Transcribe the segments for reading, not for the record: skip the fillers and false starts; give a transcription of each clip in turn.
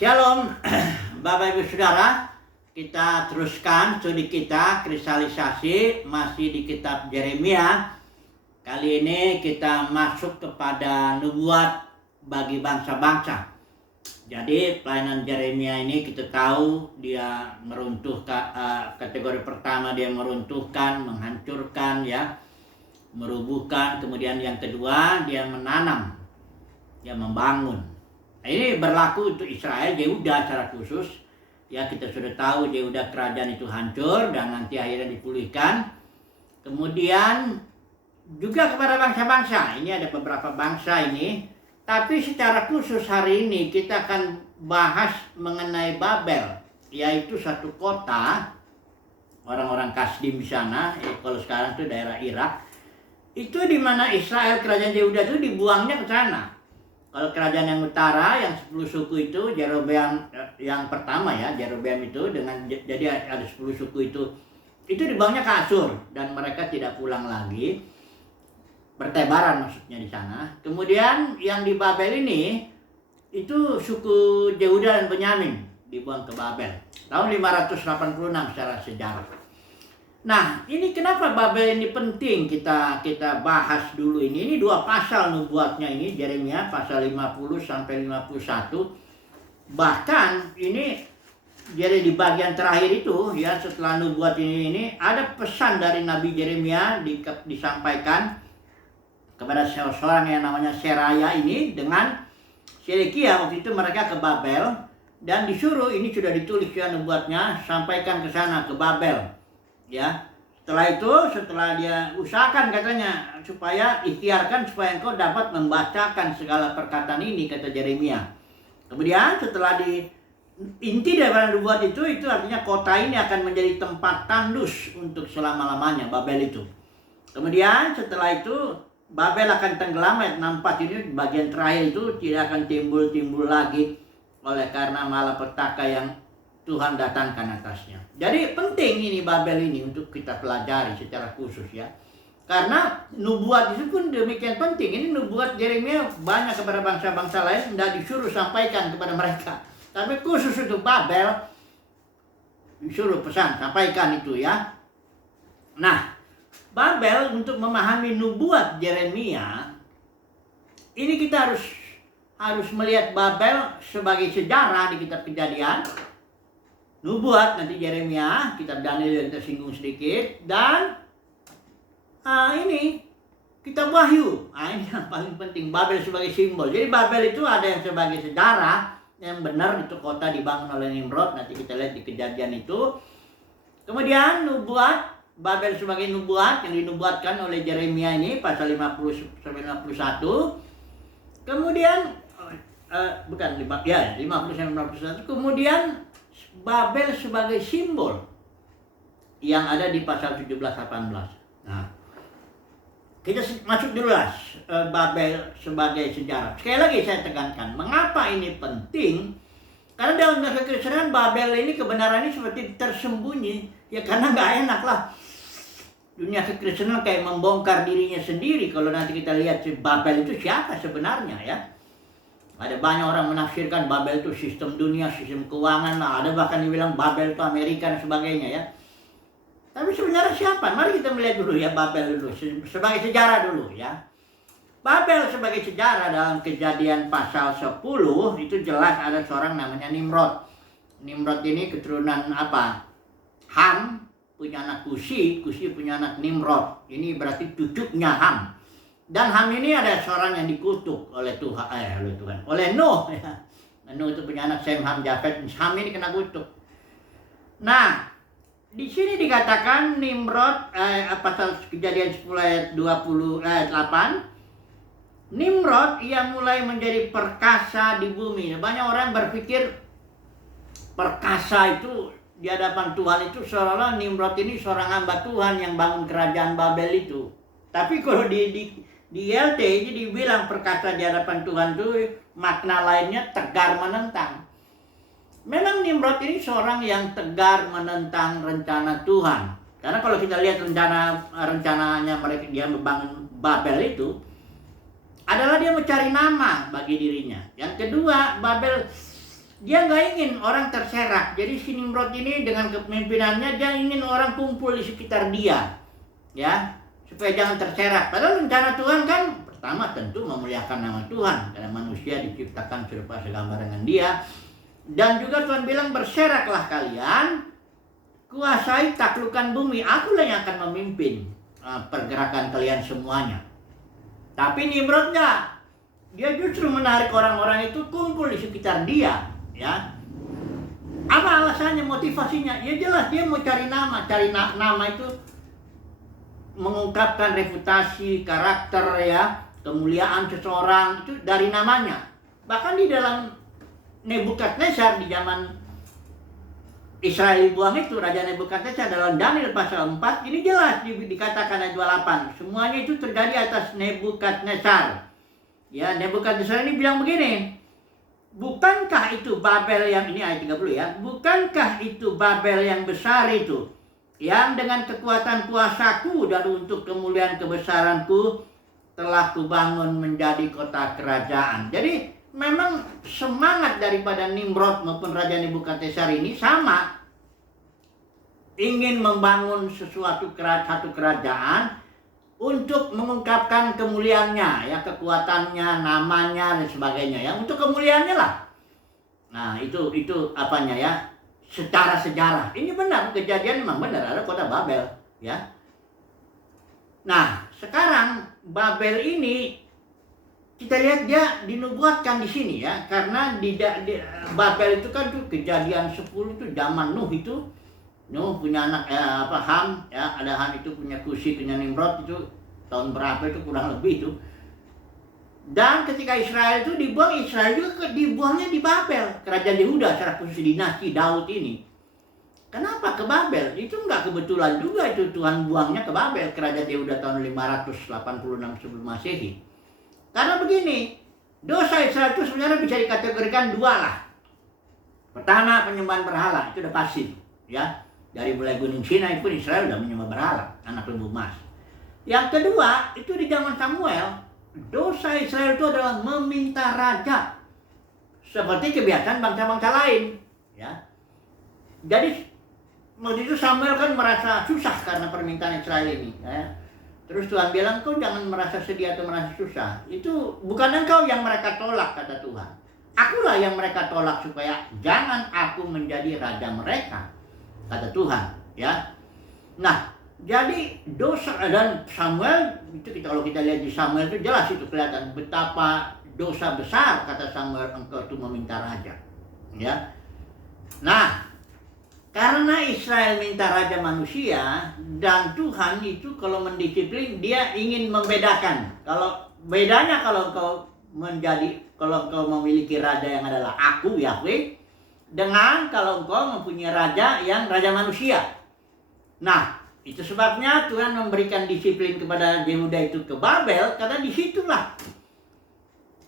Shalom, Bapak Ibu Saudara, kita teruskan studi kita kristalisasi masih di kitab Yeremia. Kali ini kita masuk kepada nubuat bagi bangsa-bangsa. Jadi pelayanan Yeremia ini kita tahu dia meruntuhkan, kategori pertama dia meruntuhkan, menghancurkan, ya, merubuhkan. Kemudian yang kedua dia menanam, dia membangun. Nah, ini berlaku untuk Israel, Yehuda secara khusus. Ya, kita sudah tahu Yehuda kerajaan itu hancur dan nanti akhirnya dipulihkan. Kemudian juga kepada bangsa-bangsa. Ini ada beberapa bangsa ini. Tapi secara khusus hari ini kita akan bahas mengenai Babel, yaitu satu kota orang-orang Kasdim di sana. Kalau sekarang itu daerah Irak. Itu di mana Israel, kerajaan Yehuda itu dibuangnya ke sana. Kalau kerajaan yang utara, yang 10 suku itu, Yerobeam yang pertama ya, Yerobeam itu jadi ada 10 suku itu dibuangnya ke Asur dan mereka tidak pulang lagi, bertebaran maksudnya di sana. Kemudian yang di Babel ini itu suku Yehuda dan Benyamin dibuang ke Babel tahun 586 secara sejarah. Nah, ini kenapa Babel ini penting kita bahas dulu ini. Ini dua pasal nubuatnya ini, Yeremia pasal 50 sampai 51. Bahkan ini jadi di bagian terakhir itu ya, setelah nubuat ini ada pesan dari Nabi Yeremia disampaikan kepada seorang yang namanya Seraya ini dengan Sedekia. Waktu itu mereka ke Babel dan disuruh, ini sudah ditulis ya nubuatnya, sampaikan ke sana ke Babel. Ya, setelah dia usahakan katanya supaya ikhtiarkan supaya engkau dapat membacakan segala perkataan ini, kata Yeremia. Kemudian setelah inti dari nubuat itu artinya kota ini akan menjadi tempat tandus untuk selama-lamanya, Babel itu. Kemudian setelah itu Babel akan tenggelam, ayat 64 ini bagian terakhir itu tidak akan timbul lagi oleh karena malapetaka yang Tuhan datangkan atasnya. Jadi penting ini Babel ini untuk kita pelajari secara khusus ya. Karena nubuat itu pun demikian penting. Ini nubuat Yeremia banyak kepada bangsa-bangsa lain, tidak disuruh sampaikan kepada mereka. Tapi khusus untuk Babel disuruh pesan, sampaikan itu ya. Nah, Babel untuk memahami nubuat Yeremia ini kita harus melihat Babel sebagai sejarah di kitab Kejadian. Nubuat nanti Yeremia, kitab Daniel yang kita singgung sedikit, dan ini kitab Wahyu. Ini yang paling penting, Babel sebagai simbol. Jadi Babel itu ada yang sebagai sejarah, yang benar itu kota dibangun oleh Nimrod, nanti kita lihat di Kejadian itu. Kemudian nubuat Babel sebagai nubuat yang dinubuatkan oleh Yeremia ini pasal 50 sampai 51. Kemudian 50 sampai 51. Kemudian Babel sebagai simbol yang ada di pasal 17-18. Nah, kita masuk dulu lah Babel sebagai sejarah. Sekali lagi saya tekankan, mengapa ini penting? Karena dalam dunia kekristenan Babel ini kebenarannya seperti tersembunyi. Ya karena nggak enak lah. Dunia kekristenan kayak membongkar dirinya sendiri. Kalau nanti kita lihat Babel itu siapa sebenarnya ya. Ada banyak orang menafsirkan Babel itu sistem dunia, sistem keuangan. Nah, ada bahkan yang bilang Babel itu Amerika dan sebagainya ya. Tapi sebenarnya siapa? Mari kita melihat dulu ya Babel dulu. Sebagai sejarah dulu ya. Babel sebagai sejarah dalam Kejadian pasal 10 itu jelas ada seorang namanya Nimrod. Nimrod ini keturunan apa? Ham punya anak Kusi, Kusi punya anak Nimrod. Ini berarti cucunya Ham. Dan Ham ini ada seorang yang dikutuk oleh oleh Nuh. Ya. Nuh itu punya anak Sem, Ham, Jafet. Ham ini kena kutuk. Nah, di sini dikatakan Nimrod, pasal Kejadian 10 ayat 8. Nimrod ia mulai menjadi perkasa di bumi. Banyak orang berpikir perkasa itu di hadapan Tuhan itu seolah-olah Nimrod ini seorang hamba Tuhan yang bangun kerajaan Babel itu. Tapi kalau di LT ini dibilang perkasa di hadapan Tuhan itu makna lainnya tegar menentang. Memang Nimrod ini seorang yang tegar menentang rencana Tuhan. Karena kalau kita lihat rencananya mereka dia membangun Babel itu adalah dia mencari nama bagi dirinya. Yang kedua, Babel Dia nggak ingin orang terserak. Jadi si Nimrod ini dengan kepemimpinannya dia ingin orang kumpul di sekitar dia, ya, supaya jangan terserak. Padahal rencana Tuhan kan pertama tentu memuliakan nama Tuhan, karena manusia diciptakan serupa segambar dengan Dia. Dan juga Tuhan bilang, berseraklah kalian, kuasai taklukkan bumi, akulah yang akan memimpin pergerakan kalian semuanya. Tapi Nimrod enggak. Dia justru menarik orang-orang itu kumpul di sekitar dia, ya. Apa alasannya, motivasinya? Ya jelas dia mau cari nama. Nama itu mengungkapkan reputasi, karakter, ya, kemuliaan seseorang itu dari namanya. Bahkan di dalam Nebukadnezar di zaman Israel dibuang itu, Raja Nebukadnezar dalam Daniel pasal 4, ini jelas dikatakan ayat 28. Semuanya itu terjadi atas Nebukadnezar. Ya, Nebukadnezar ini bilang begini, bukankah itu Babel yang, ini ayat 30 ya, bukankah itu Babel yang besar itu, yang dengan kekuatan kuasaku dan untuk kemuliaan kebesaranku telah kubangun menjadi kota kerajaan. Jadi memang semangat daripada Nimrod maupun Raja Nebukadnezar ini sama, ingin membangun satu kerajaan untuk mengungkapkan kemuliaannya, ya, kekuatannya, namanya dan sebagainya, ya, untuk kemuliaannya lah. Nah, itu apanya, ya, secara sejarah. Ini benar, kejadian memang benar, ada kota Babel, ya. Nah, sekarang Babel ini kita lihat dia dinubuatkan di sini, ya, karena di Babel itu kan tuh kejadian 10 itu zaman Nuh itu. Nuh punya anak Ham, ya, ada Ham itu punya Kusi, punya Nimrod itu tahun berapa itu kurang lebih itu. Dan ketika Israel itu dibuang, Israel juga dibuangnya di Babel, kerajaan Yehuda secara khusus dinasti Daud ini. Kenapa ke Babel? Itu enggak kebetulan juga itu Tuhan buangnya ke Babel, kerajaan Yehuda tahun 586 sebelum Masehi. Karena begini, dosa Israel itu sebenarnya bisa dikategorikan dua lah. Pertama, penyembahan berhala, itu udah pasti, ya. Dari mulai Gunung Sinai pun Israel sudah menyembah berhala, anak lembu emas. Yang kedua, itu di zaman Samuel, dosa Israel itu adalah meminta raja. Seperti kebiasaan bangsa-bangsa lain, ya. Jadi waktu itu Samuel kan merasa susah karena permintaan Israel ini, ya. Terus Tuhan bilang, kau jangan merasa sedih atau merasa susah. Itu bukan engkau yang mereka tolak, kata Tuhan. Akulah yang mereka tolak supaya jangan aku menjadi raja mereka, kata Tuhan, ya. Nah, jadi dosa dan Samuel itu, kalau kita lihat di Samuel itu jelas itu kelihatan betapa dosa besar, kata Samuel, engkau itu meminta raja, ya. Nah, karena Israel minta raja manusia dan Tuhan itu kalau mendisiplin dia ingin membedakan. Kalau bedanya kalau engkau memiliki raja yang adalah aku Yahweh, dengan kalau engkau mempunyai raja yang raja manusia. Nah, itu sebabnya Tuhan memberikan disiplin kepada Yehuda itu ke Babel, karena disitulah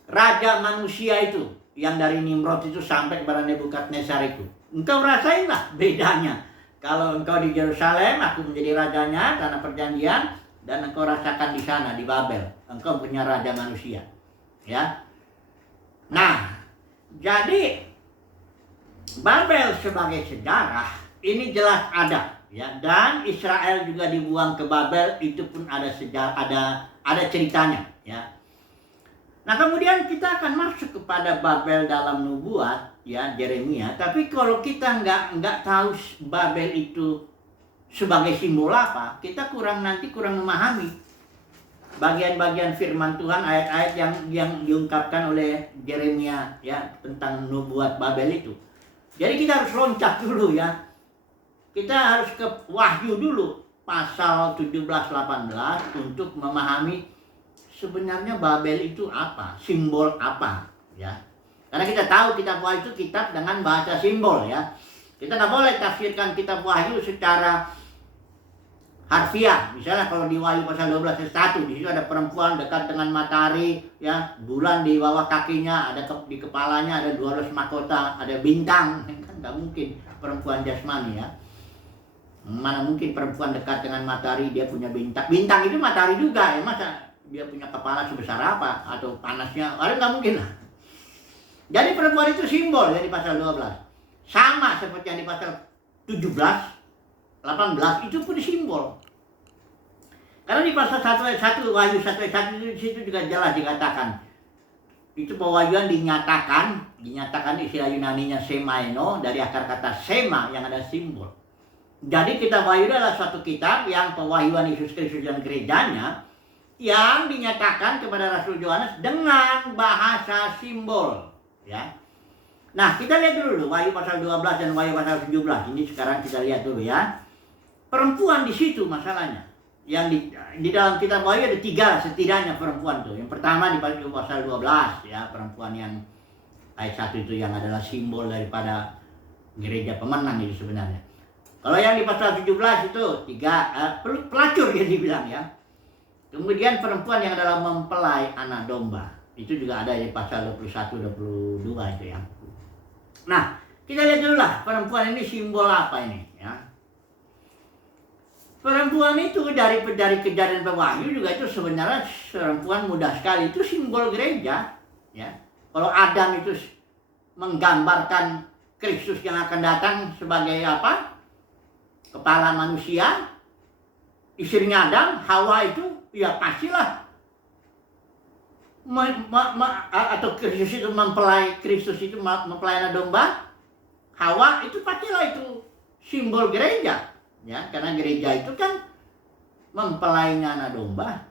raja manusia itu, yang dari Nimrod itu sampai kepada Nebukadnezar itu. Engkau rasainlah bedanya. Kalau engkau di Yerusalem, aku menjadi rajanya, tanah perjanjian, dan engkau rasakan di sana, di Babel, engkau punya raja manusia. Ya. Nah, jadi Babel sebagai sejarah ini jelas ada, ya, dan Israel juga dibuang ke Babel, itu pun ada sejarah, ada ceritanya, ya. Nah, kemudian kita akan masuk kepada Babel dalam nubuat, ya, Yeremia. Tapi kalau kita nggak tahu Babel itu sebagai simbol apa, kita kurang memahami bagian-bagian firman Tuhan, ayat-ayat yang diungkapkan oleh Yeremia, ya, tentang nubuat Babel itu. Jadi kita harus loncat dulu, ya. Kita harus ke Wahyu dulu, pasal 17-18, untuk memahami sebenarnya Babel itu apa, simbol apa, ya. Karena kita tahu kitab Wahyu itu kitab dengan bahasa simbol, ya. Kita nggak boleh tafsirkan kitab Wahyu secara harfiah. Misalnya kalau di Wahyu pasal 12 ayat 1, di situ ada perempuan dekat dengan matahari, ya, bulan di bawah kakinya, ada di kepalanya ada 12 mahkota, ada bintang. Kan nggak mungkin perempuan jasmani, ya. Mana mungkin perempuan dekat dengan matahari dia punya bintang. Bintang itu matahari juga, ya. Masa dia punya kepala sebesar apa atau panasnya? Ada nggak mungkin lah. Jadi perempuan itu simbol ya di pasal 12. Sama seperti yang di pasal 17, 18 itu pun simbol. Karena di pasal 1 ayat 1, Wahyu 1 ayat 1 itu di situ juga jelas dikatakan. Itu pewahyuan dinyatakan istilah Yunaninya semaino dari akar kata sema yang ada simbol. Jadi kitab Wahyu adalah suatu kitab yang pewahyuan Yesus Kristus dan gerejanya yang dinyatakan kepada Rasul Yohanes dengan bahasa simbol, ya. Nah, kita lihat dulu Wahyu pasal 12 dan Wahyu pasal 17. Ini sekarang kita lihat dulu ya. Perempuan di situ masalahnya. Yang di dalam kitab Wahyu ada 3 setidaknya perempuan tuh. Yang pertama di pasal 12 ya, perempuan yang ayat 1 itu yang adalah simbol daripada gereja pemenang itu sebenarnya. Kalau yang di pasal 17 itu 3 pelacur yang dibilang ya. Kemudian perempuan yang adalah mempelai anak domba. Itu juga ada di pasal 21 22 itu ya. Nah, kita lihat dulu lah perempuan ini simbol apa ini ya. Perempuan itu dari Kejadian Wahyu juga itu sebenarnya perempuan muda sekali, itu simbol gereja ya. Kalau Adam itu menggambarkan Kristus yang akan datang sebagai apa? Kepala manusia. Istrinya Adam, Hawa itu ya pastilah atau Kristus itu mempelai anak domba. Hawa itu pastilah itu simbol gereja ya, karena gereja itu kan mempelai anak domba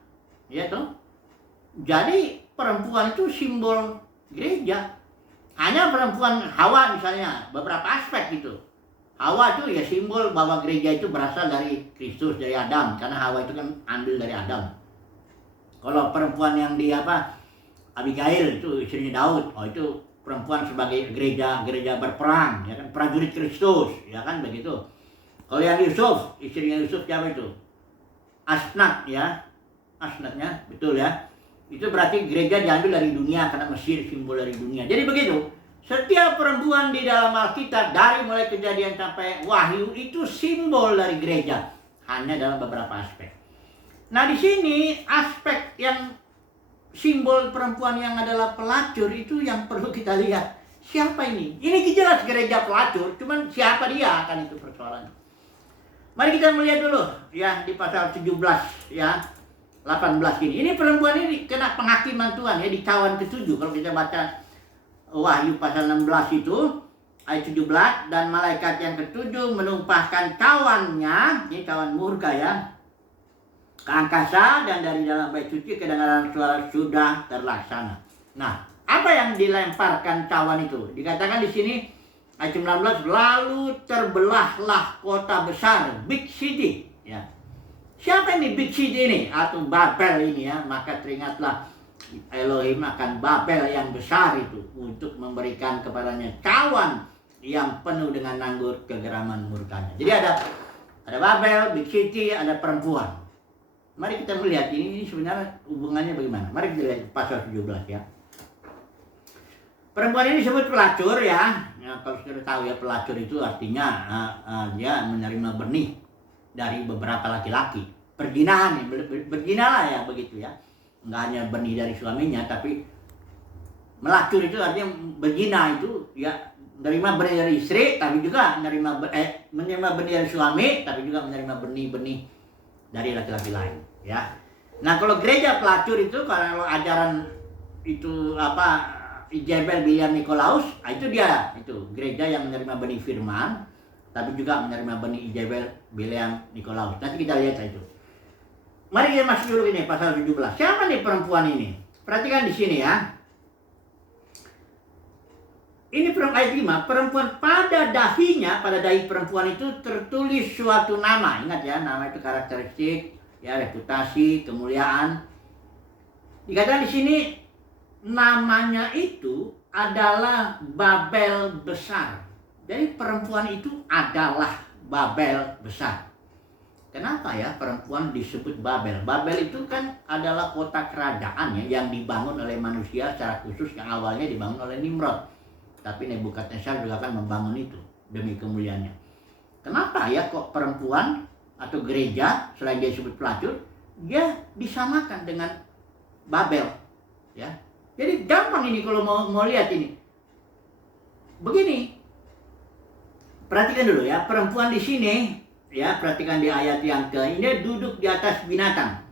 ya toh. Jadi perempuan itu simbol gereja. Hanya perempuan Hawa misalnya beberapa aspek gitu. Hawa itu ya simbol bahwa gereja itu berasal dari Kristus, dari Adam, karena Hawa itu kan ambil dari Adam. Kalau perempuan yang di Abigail itu istrinya Daud, itu perempuan sebagai gereja berperang, ya kan, prajurit Kristus, ya kan begitu. Kalau yang Yusuf, istrinya Yusuf siapa itu? Asnat ya, Asnatnya betul ya. Itu berarti gereja diambil dari dunia karena Mesir simbol dari dunia. Jadi begitu. Setiap perempuan di dalam Alkitab dari mulai Kejadian sampai Wahyu itu simbol dari gereja, hanya dalam beberapa aspek. Nah, di sini aspek yang simbol perempuan yang adalah pelacur itu yang perlu kita lihat. Siapa ini? Ini jelas gereja pelacur, cuman siapa dia akan itu persoalannya. Mari kita melihat dulu ya di pasal 17 ya 18 gini. Ini perempuan ini kena penghakiman Tuhan ya di cawan ke-7 kalau kita baca Wahyu pasal 16 itu ayat 17, dan malaikat yang ke-7 menumpahkan cawannya, ini cawan murka ya, ke angkasa, dan dari dalam bait suci kedengaran suara sudah terlaksana. Nah, apa yang dilemparkan cawan itu? Dikatakan di sini ayat 19, lalu terbelahlah kota besar, big city ya. Siapa ini big city ini atau Babel ini ya? Maka teringatlah Elohim akan Babel yang besar itu untuk memberikan kepadanya cawan yang penuh dengan anggur kegeraman murkanya. Jadi ada Babel, big city, ada perempuan. Mari kita melihat ini sebenarnya hubungannya bagaimana. Mari kita lihat pasal 17 ya. Perempuan ini disebut pelacur ya. Kalau sudah tahu ya, pelacur itu artinya dia menerima benih dari beberapa laki-laki. Perzinahan, berzina lah ya begitu ya. Nggak hanya benih dari suaminya, tapi melacur itu artinya berzina itu ya, menerima benih dari istri, tapi juga menerima benih dari suami, tapi juga menerima benih-benih dari laki-laki lain ya. Nah, kalau gereja pelacur itu, kalau ajaran itu Ijabel, Bileam, Nikolaus, itu dia itu gereja yang menerima benih firman, tapi juga menerima benih Ijabel, Bileam, Nikolaus. Nanti kita lihat itu. Mari kita masuk dulu ini pasal 17. Siapa nih perempuan ini? Perhatikan di sini ya. Ini ayat 5, perempuan pada dahinya, pada dahi perempuan itu tertulis suatu nama. Ingat ya, nama itu karakteristik, ya, reputasi, kemuliaan. Dikatakan di sini namanya itu adalah Babel besar. Jadi perempuan itu adalah Babel besar. Kenapa ya perempuan disebut Babel? Babel itu kan adalah kota kerajaan ya, yang dibangun oleh manusia secara khusus, yang awalnya dibangun oleh Nimrod. Tapi Nebukadnezar juga akan membangun itu demi kemuliaannya. Kenapa ya kok perempuan atau gereja, selain dia disebut pelacur, dia disamakan dengan Babel ya. Jadi gampang ini kalau mau lihat ini. begini, perhatikan dulu ya, perempuan di sini ya, perhatikan di ayat yang ini duduk di atas binatang.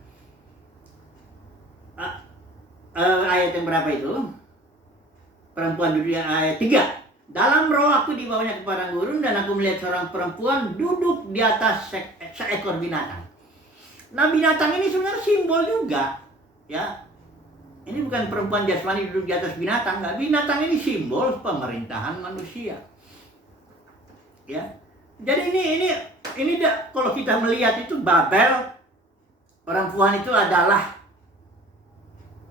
Ayat yang berapa itu? Perempuan duduk di ayat 3. Dalam roh aku dibawanya ke padang gurun dan aku melihat seorang perempuan duduk di atas seekor binatang. Nah, binatang ini sebenarnya simbol juga, ya. Ini bukan perempuan jasmani duduk di atas binatang, enggak. Binatang ini simbol pemerintahan manusia. Ya. Jadi ini kalau kita melihat itu Babel, perempuan itu adalah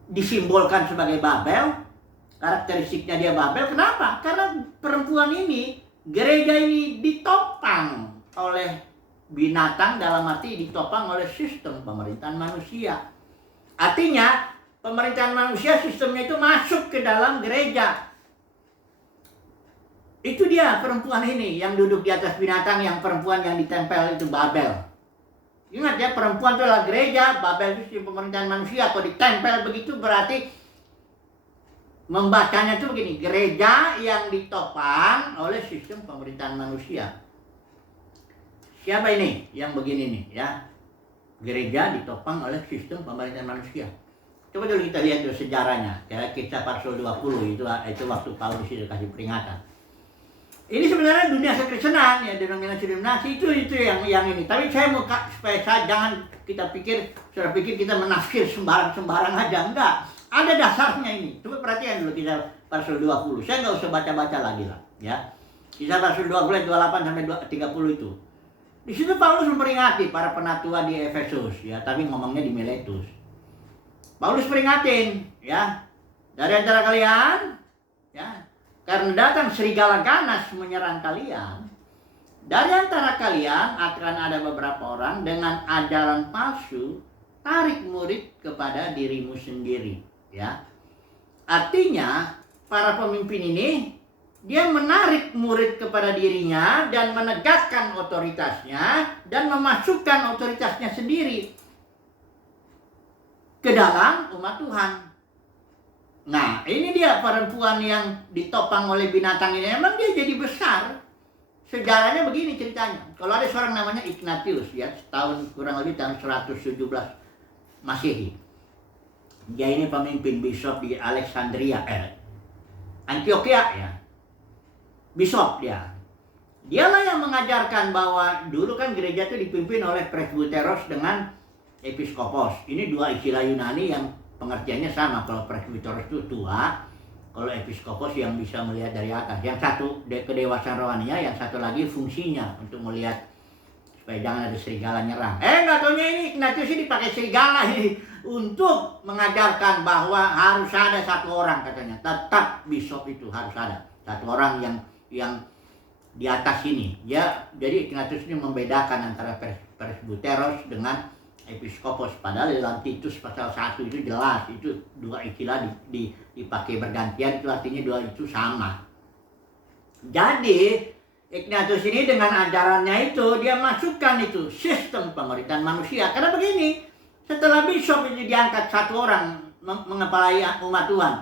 disimbolkan sebagai Babel. Karakteristiknya dia Babel. Kenapa? Karena perempuan ini, gereja ini ditopang oleh binatang, dalam arti ditopang oleh sistem pemerintahan manusia. Artinya, pemerintahan manusia sistemnya itu masuk ke dalam gereja. Itu dia perempuan ini yang duduk di atas binatang, yang perempuan yang ditempel itu Babel. Ingat ya, perempuan itu adalah gereja, Babel itu sistem pemerintahan manusia. Kalau ditempel begitu berarti membacanya itu begini, gereja yang ditopang oleh sistem pemerintahan manusia. Siapa ini yang begini nih ya? Gereja ditopang oleh sistem pemerintahan manusia. Coba dulu kita lihat dulu sejarahnya. Kayak Kisah Rasul 20 itu waktu Paulus itu kasih peringatan. Ini sebenarnya dunia kekristenan ya, denominasi itu yang ini. Tapi saya mau supaya kita pikir kita menafsir sembarang aja, enggak. Ada dasarnya ini. Coba perhatikan dulu Kisah Rasul 20. Saya nggak usah baca-baca lagi lah, ya. Kisah Rasul 20 ayat 28 sampai 30 itu. Di situ Paulus memperingati para penatua di Efesus, ya, tapi ngomongnya di Miletus. Paulus peringatin, ya, dari antara kalian, ya, karena datang serigala ganas menyerang kalian. Dari antara kalian akan ada beberapa orang dengan ajaran palsu, tarik murid kepada dirimu sendiri. Ya, artinya para pemimpin ini dia menarik murid kepada dirinya dan menegakkan otoritasnya dan memasukkan otoritasnya sendiri ke dalam umat Tuhan. Nah, ini dia perempuan yang ditopang oleh binatang ini. Emang dia jadi besar. Sejarahnya begini ceritanya. Kalau ada seorang namanya Ignatius, ya, kurang lebih tahun 117 Masehi. Dia ini pemimpin bishop di Alexandria, Antioquia ya. Bishop dia. Dialah yang mengajarkan bahwa dulu kan gereja itu dipimpin oleh presbyteros dengan episkopos. Ini dua istilah Yunani yang pengertiannya sama. Kalau presbyteros itu tua, kalau episkopos yang bisa melihat dari atas. Yang satu kedewasaan rohaninya, yang satu lagi fungsinya untuk melihat supaya jangan ada serigala nyerang. Nggak taunya ini Ignatius ini pakai serigala ini untuk mengajarkan bahwa harus ada satu orang, katanya. Tetap bishop itu harus ada satu orang yang di atas ini. Ya, jadi Ignatius ini membedakan antara presbyteros dengan episkopos. Padahal dalam Titus pasal 1 itu jelas, itu dua istilah dipakai bergantian, itu artinya dua itu sama. Jadi Ignatius ini dengan ajarannya itu dia masukkan itu sistem pemerintahan manusia. Karena begini, setelah bishop ini diangkat satu orang mengepalai umat Tuhan,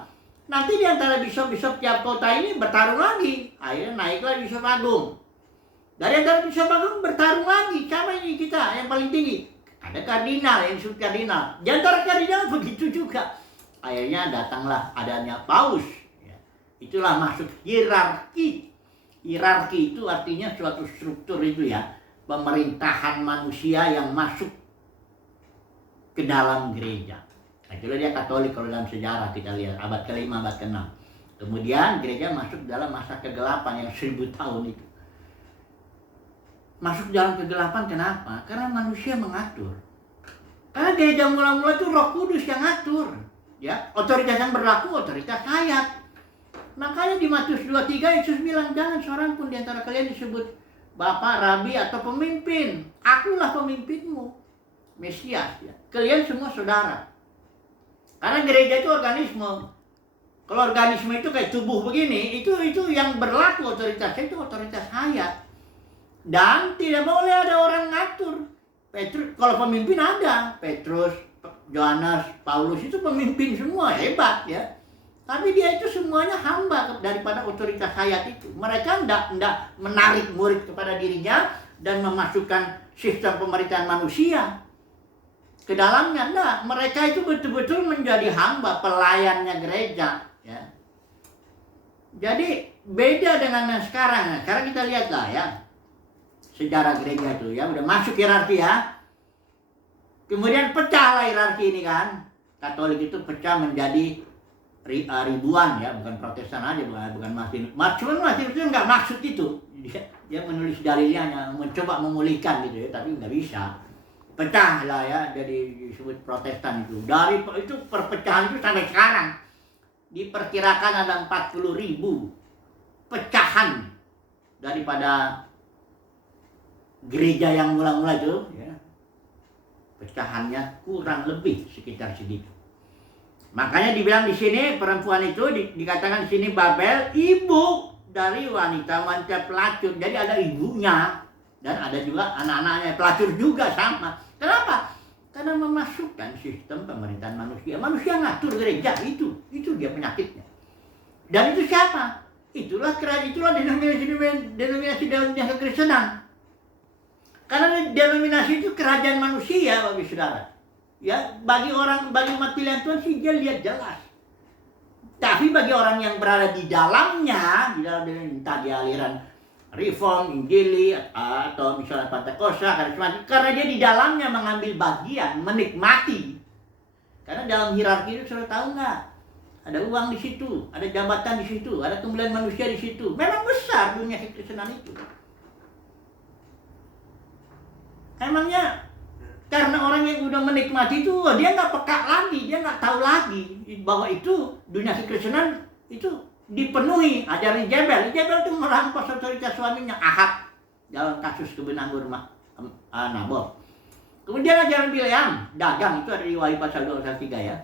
nanti di antara bishop-bishop tiap kota ini bertarung lagi. Akhirnya naiklah bishop agung. Dari antara bishop agung bertarung lagi. Siapa ini kita yang paling tinggi? Ada kardinal, yang disebut kardinal. Di antara kardinal begitu juga. Akhirnya datanglah adanya paus. Ya. Itulah masuk hierarki. Hierarki itu artinya suatu struktur itu ya. Pemerintahan manusia yang masuk ke dalam gereja. Nah, itulah dia Katolik kalau dalam sejarah kita lihat. Abad ke-5, abad ke-6. Kemudian gereja masuk dalam masa kegelapan yang 1000 tahun itu. Masuk dalam kegelapan kenapa? Karena manusia mengatur. Karena gereja mula-mula itu Roh Kudus yang ngatur. Ya, otoritas yang berlaku, otoritas hayat. Makanya di Matius 23 Yesus bilang, jangan seorang pun di antara kalian disebut Bapak, Rabi, atau pemimpin. Akulah pemimpinmu. Mesias. Ya. Kalian semua saudara. Karena gereja itu organisme. Kalau organisme itu kayak tubuh begini, itu yang berlaku otoritasnya itu otoritas hayat. Dan tidak boleh ada orang ngatur. Petrus, kalau pemimpin ada. Petrus, Yohanes, Paulus itu pemimpin semua, hebat ya. Tapi dia itu semuanya hamba daripada otoritas hayat itu. Mereka tidak menarik murid kepada dirinya dan memasukkan sistem pemerintahan manusia ke dalamnya. Enggak, mereka itu betul-betul menjadi hamba, pelayannya gereja. Ya. Jadi beda dengan yang sekarang. Nah, sekarang kita lihatlah ya, sejarah gereja itu ya, udah masuk hierarki ya. Kemudian pecahlah hierarki ini kan. Katolik itu pecah menjadi ribuan ya, bukan Protestan aja, bukan Martin. Martin itu nggak maksud itu. Dia menulis dalilnya, mencoba memulihkan gitu ya, tapi nggak bisa. Pecah lah ya, jadi disebut Protestan itu. Dari itu perpecahan itu sampai sekarang diperkirakan ada 40.000 pecahan daripada gereja yang mula-mula itu. Ya. Pecahannya kurang lebih sekitar segitu. Makanya dibilang di sini perempuan itu dikatakan di sini Babel, ibu dari wanita-wanita pelacur. Jadi ada ibunya dan ada juga anak-anaknya pelacur juga sama. Kenapa? Karena memasukkan sistem pemerintahan manusia. Manusia ngatur gereja itu dia penyakitnya. Dan itu siapa? Itulah denominasi dalam kekristenan. Karena denominasi itu kerajaan manusia, Bapak Saudara. Ya, bagi umat pilihan Tuhan sih dia lihat jelas. Tapi bagi orang yang berada di dalamnya, di dalam entah di aliran Reform, Injili, atau misalnya Pentakosta, Karismatik, karena dia di dalamnya mengambil bagian, menikmati. Karena dalam hierarki itu sudah tahu nggak? Ada uang di situ, ada jabatan di situ, ada kemuliaan manusia di situ. Memang besar dunia kekristenan itu. Emangnya karena orang yang udah menikmati itu, dia nggak peka lagi, dia nggak tahu lagi bahwa itu dunia kekristenan itu dipenuhi ajaran Jebel. Jebel itu merampas otoritas suaminya Ahab dalam kasus kebun anggur Nabot. Kemudian ajaran Bileam, dagang, itu ada di Wahyu pasal 2-3 ya.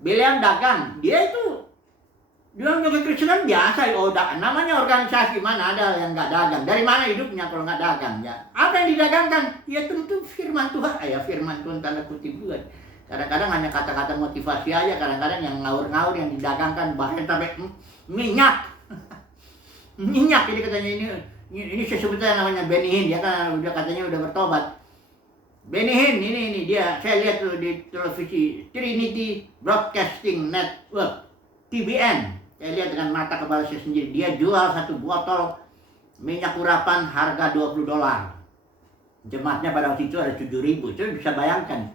Bileam dagang, dia itu dalam dunia kekristenan biasa, namanya organisasi, mana ada yang nggak dagang? Dari mana hidupnya kalau nggak dagang? Ya, apa yang didagangkan? Ya tentu firman Tuhan. Ya firman Tuhan tanda kutip juga. Kadang-kadang hanya kata-kata motivasi aja, kadang-kadang yang ngawur-ngawur yang didagangkan bahkan sampai minyak. Minyak ini katanya ini sebetulnya namanya Benny Hinn, dia kan udah katanya udah bertobat. Benny Hinn ini dia, saya lihat tuh di televisi Trinity Broadcasting Network, TBN. Saya lihat dengan mata kepala saya sendiri. Dia jual satu botol minyak urapan harga $20. Jemaatnya pada waktu itu ada 7.000. Itu bisa bayangkan.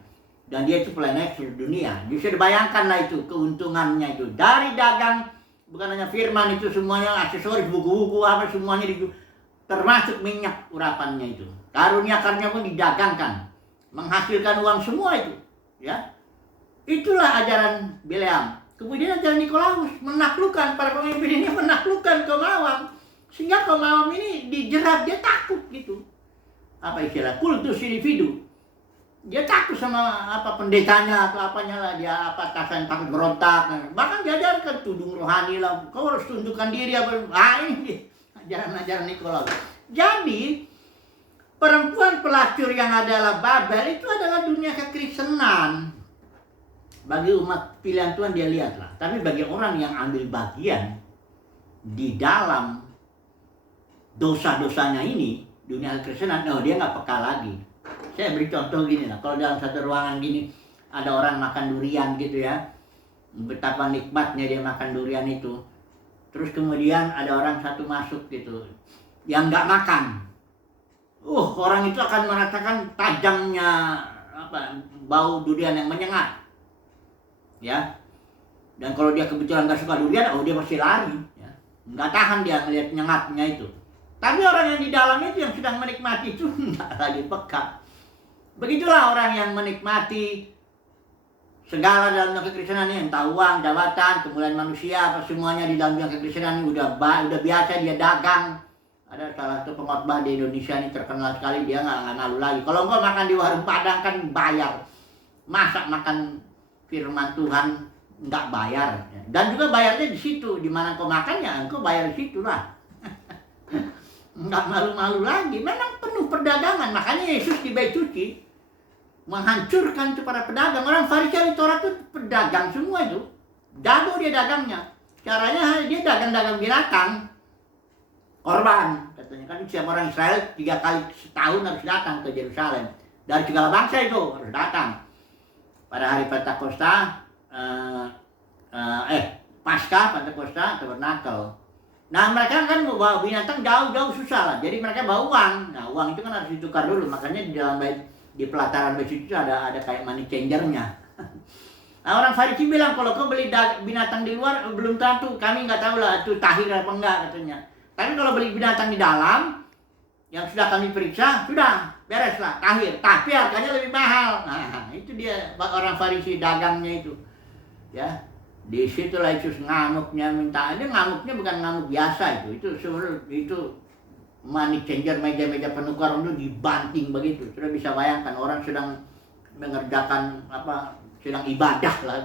Dan dia itu pelayan seluruh dunia. Bisa dibayangkan lah itu keuntungannya itu. Dari dagang, bukan hanya firman itu semuanya, aksesoris, buku-buku, apa semuanya itu. Termasuk minyak urapannya itu. Karunia-karunia pun didagangkan. Menghasilkan uang semua itu. Ya, itulah ajaran Bileam. Kemudian ajaran Nikolaus menaklukkan, para pemimpin ini menaklukkan kaum awam. Sehingga kaum awam ini dijerat, dia takut gitu. Apa istilah? Kultus individu. Dia takut sama pendetanya atau apanya lah. Dia takut berontak. Bahkan diajarkan tudung rohani lah. Kau harus tundukkan diri. Ini ajaran-ajaran Nikolaus. Jadi perempuan pelacur yang adalah Babel itu adalah dunia kekristenan. Bagi umat pilihan Tuhan dia lihatlah. Tapi bagi orang yang ambil bagian di dalam dosa-dosanya ini, dunia kekristenan, dia nggak peka lagi. Saya beri contoh gini lah. Kalau dalam satu ruangan gini ada orang makan durian gitu ya, betapa nikmatnya dia makan durian itu. Terus kemudian ada orang satu masuk gitu yang nggak makan. Orang itu akan merasakan tajamnya bau durian yang menyengat. Ya, dan kalau dia kebetulan nggak suka durian, dia pasti lari, ya. Nggak tahan dia melihat nyengatnya itu. Tapi orang yang di dalam itu yang sedang menikmati itu nggak lagi peka. Begitulah orang yang menikmati segala dalam kekristenan ini, entah uang, jabatan, kemuliaan manusia, apa semuanya di dalam kekristenan ini udah biasa dia dagang. Ada salah satu pengkhotbah di Indonesia ini terkenal sekali, dia nggak ngalu lagi. Kalau engkau makan di warung Padang kan bayar, masa makan firman Tuhan nggak bayar, dan juga bayarnya di situ, di mana kau makannya, engkau bayar di situ lah. Nggak malu-malu lagi, memang penuh perdagangan. Makanya Yesus di bait suci menghancurkan itu para pedagang. Orang Farisi ahli Taurat itu pedagang semua itu, Jago dia dagangnya. Caranya dia dagang-dagang binatang. Korban, katanya kan setiap orang Israel 3 kali setahun harus datang ke Yerusalem. Dari segala bangsa itu harus datang. Pada hari Pentakosta, Paskah, Pentakosta, Tabernakel. Nah mereka kan bawa binatang jauh-jauh susah lah. Jadi mereka bawa uang. Nah uang itu kan harus ditukar dulu. Makanya di dalam di pelataran bait suci itu ada kayak money changernya. Nah orang Farisi bilang kalau kau beli binatang di luar belum tentu, kami nggak tahu lah itu tahir apa enggak katanya. Tapi kalau beli binatang di dalam yang sudah kami periksa sudah beres lah tahir. Tapi harganya lebih mahal. Nah itu dia orang Farisi dagangnya itu. Ya di situlah Yesus ngamuknya minta. Dia ngamuknya bukan ngamuk biasa itu money changer, meja-meja penukar itu dibanting begitu. Sudah bisa bayangkan orang sedang mengerjakan sedang ibadah lah,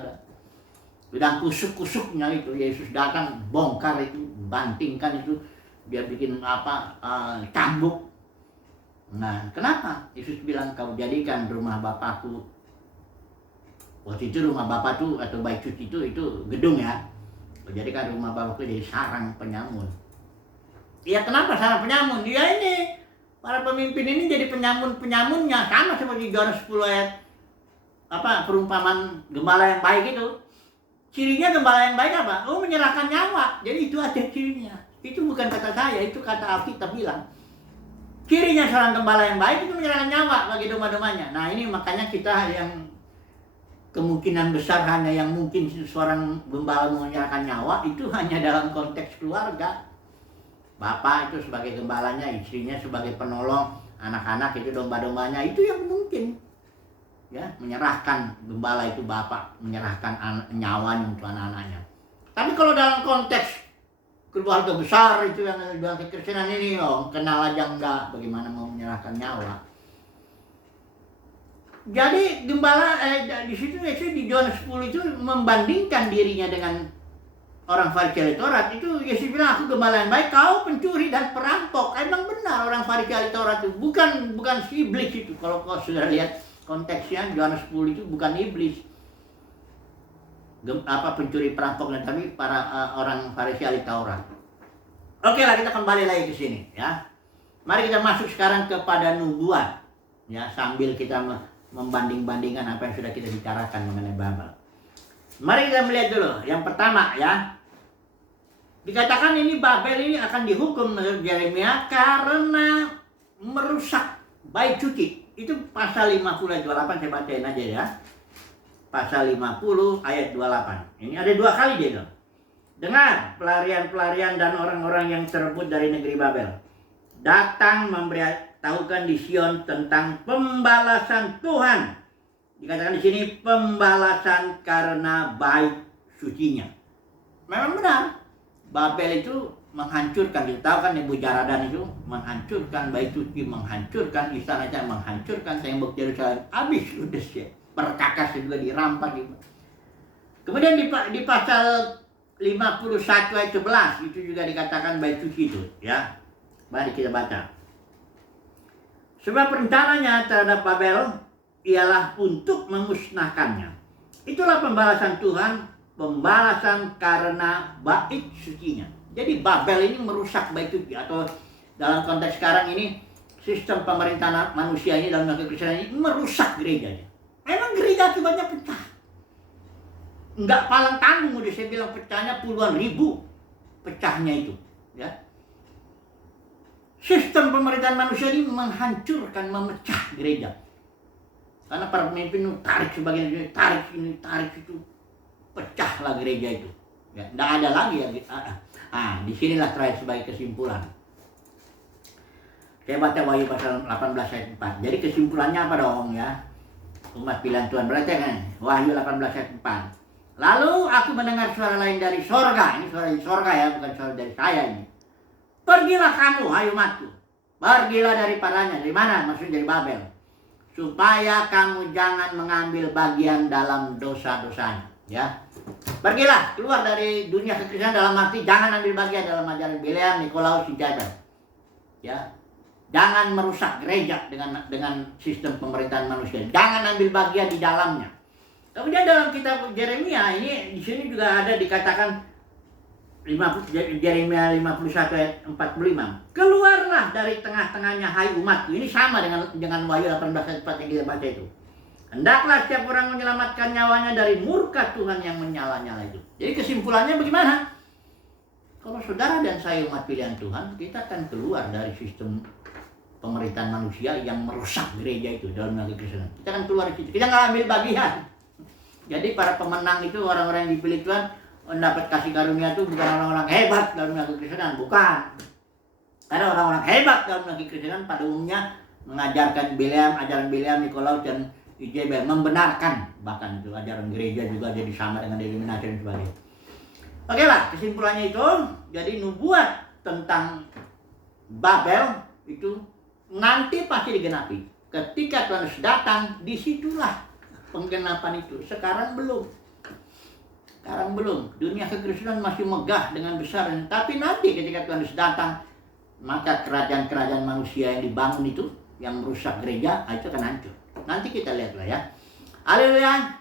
sedang kusuk-kusuknya itu Yesus datang bongkar itu, bantingkan itu, dia bikin cambuk. Nah kenapa Yesus bilang kau jadikan rumah Bapakku, waktu itu rumah Bapak tuh atau bait suci itu gedung ya, kau jadikan rumah Bapakku jadi sarang penyamun. Ya kenapa sarang penyamun? Ya ini para pemimpin ini jadi penyamunnya, sama seperti Yohanes 10 ayat perumpamaan gembala yang baik itu. Cirinya gembala yang baik apa? Menyerahkan nyawa. Jadi itu ada cirinya. Itu bukan kata saya, itu kata Alkitab bilang. Cirinya seorang gembala yang baik itu menyerahkan nyawa bagi domba-dombanya. Nah ini makanya kita yang kemungkinan besar hanya yang mungkin seorang gembala menyerahkan nyawa itu hanya dalam konteks keluarga. Bapak itu sebagai gembalanya, istrinya sebagai penolong, anak-anak itu domba-dombanya, itu yang mungkin. Ya, menyerahkan gembala itu bapak, menyerahkan nyawanya untuk anak-anaknya. Tapi kalau dalam konteks keluarga besar itu yang dalam kekristenan ini, kenal aja enggak, bagaimana mau menyerahkan nyawa. Jadi gembala di situ di Yohanes 10 itu membandingkan dirinya dengan orang Farisi ahli Taurat. Itu Yesus bilang aku gembala yang baik, kau pencuri dan perampok. Emang benar orang Farisi ahli Taurat itu bukan si iblis itu. Kalau kau sudah lihat konteksnya Yohanes 10 itu bukan iblis, pencuri perampok, dan tapi para orang Farisi ahli Taurat. Oke lah, kita kembali lagi ke sini ya. Mari kita masuk sekarang kepada nubuat ya, sambil kita membanding-bandingkan apa yang sudah kita bicarakan mengenai Babel. Mari kita melihat dulu yang pertama ya. Dikatakan ini Babel ini akan dihukum menurut Yeremia karena merusak bait suci. Itu pasal 50 ayat 28, saya bacain aja ya. Pasal 50 ayat 28. Ini ada 2 kali dia bilang. Dengar pelarian-pelarian dan orang-orang yang terebut dari negeri Babel. Datang memberitahukan di Sion tentang pembalasan Tuhan. Dikatakan di sini pembalasan karena bait sucinya. Memang benar. Babel itu menghancurkan, kita tahu kan Nebuzaradan itu menghancurkan bait suci, menghancurkan istananya, menghancurkan tembok Yerusalem, habis udah sih, perkakas juga dirampas gitu. Kemudian di pasal 51 ayat 11 itu juga dikatakan bait suci itu ya. Mari kita baca. Sebab rencananya terhadap Babel ialah untuk memusnahkannya. Itulah pembalasan Tuhan, pembalasan karena bait sucinya. Jadi Babel ini merusak bait suci, atau dalam konteks sekarang ini sistem pemerintahan manusia ini dalam kekristenan ini merusak gerejanya. Memang gereja akibatnya pecah. Enggak palang tanggung, udah saya bilang pecahnya puluhan ribu pecahnya itu, ya. Sistem pemerintahan manusia ini menghancurkan, memecah gereja. Karena para pemimpin tarik sebagian ini, tarik ini, tarik itu, pecahlah gereja itu. Ya, enggak ada lagi ya. Disinilah terakhir sebagai kesimpulan. Saya baca Wahyu pasal 18 ayat 4. Jadi kesimpulannya apa dong ya? Umat pilihan Tuhan. Berarti kan Wahyu 18 ayat 4. Lalu aku mendengar suara lain dari sorga. Ini suara dari sorga ya, bukan suara dari saya ini. Pergilah kamu, hai umatku. Pergilah daripadanya. Dari mana? Maksudnya dari Babel. Supaya kamu jangan mengambil bagian dalam dosa-dosanya. Ya, pergilah keluar dari dunia kekristenan, dalam arti jangan ambil bagian dalam ajaran Bileam, Nikolaus, si Jabal. Ya, jangan merusak gereja dengan sistem pemerintahan manusia. Jangan ambil bagian di dalamnya. Kemudian dalam kitab Yeremia ini di sini juga ada dikatakan Yeremia 51 ayat 45. Keluarlah dari tengah-tengahnya hai umatku. Ini sama dengan Wahyu 18 ayat 4 yang kita baca itu. Hendaklah setiap orang menyelamatkan nyawanya dari murka Tuhan yang menyala-nyala itu. Jadi kesimpulannya bagaimana? Kalau saudara dan saya umat pilihan Tuhan, kita akan keluar dari sistem pemerintahan manusia yang merusak gereja itu dalam negeri Kristen. Kita akan keluar dari situ. Kita nggak ambil bagian. Jadi para pemenang itu orang-orang yang dipilih Tuhan mendapat kasih karunia itu bukan orang-orang hebat dalam negeri Kristen, bukan. Karena orang-orang hebat dalam negeri Kristen pada umumnya mengajarkan ajaran Bileam, Nikolaus dan Ijabel, membenarkan bahkan itu ajaran gereja juga jadi sama dengan denominasi dan sebagainya. Oke lah, kesimpulannya itu, jadi nubuat tentang Babel itu nanti pasti digenapi. Ketika Tuhan datang, disitulah penggenapan itu. Sekarang belum. Dunia kekristenan masih megah dengan besar. Tapi nanti ketika Tuhan datang, maka kerajaan-kerajaan manusia yang dibangun itu, yang merusak gereja, itu akan hancur. Nanti kita lihatlah ya. Haleluya.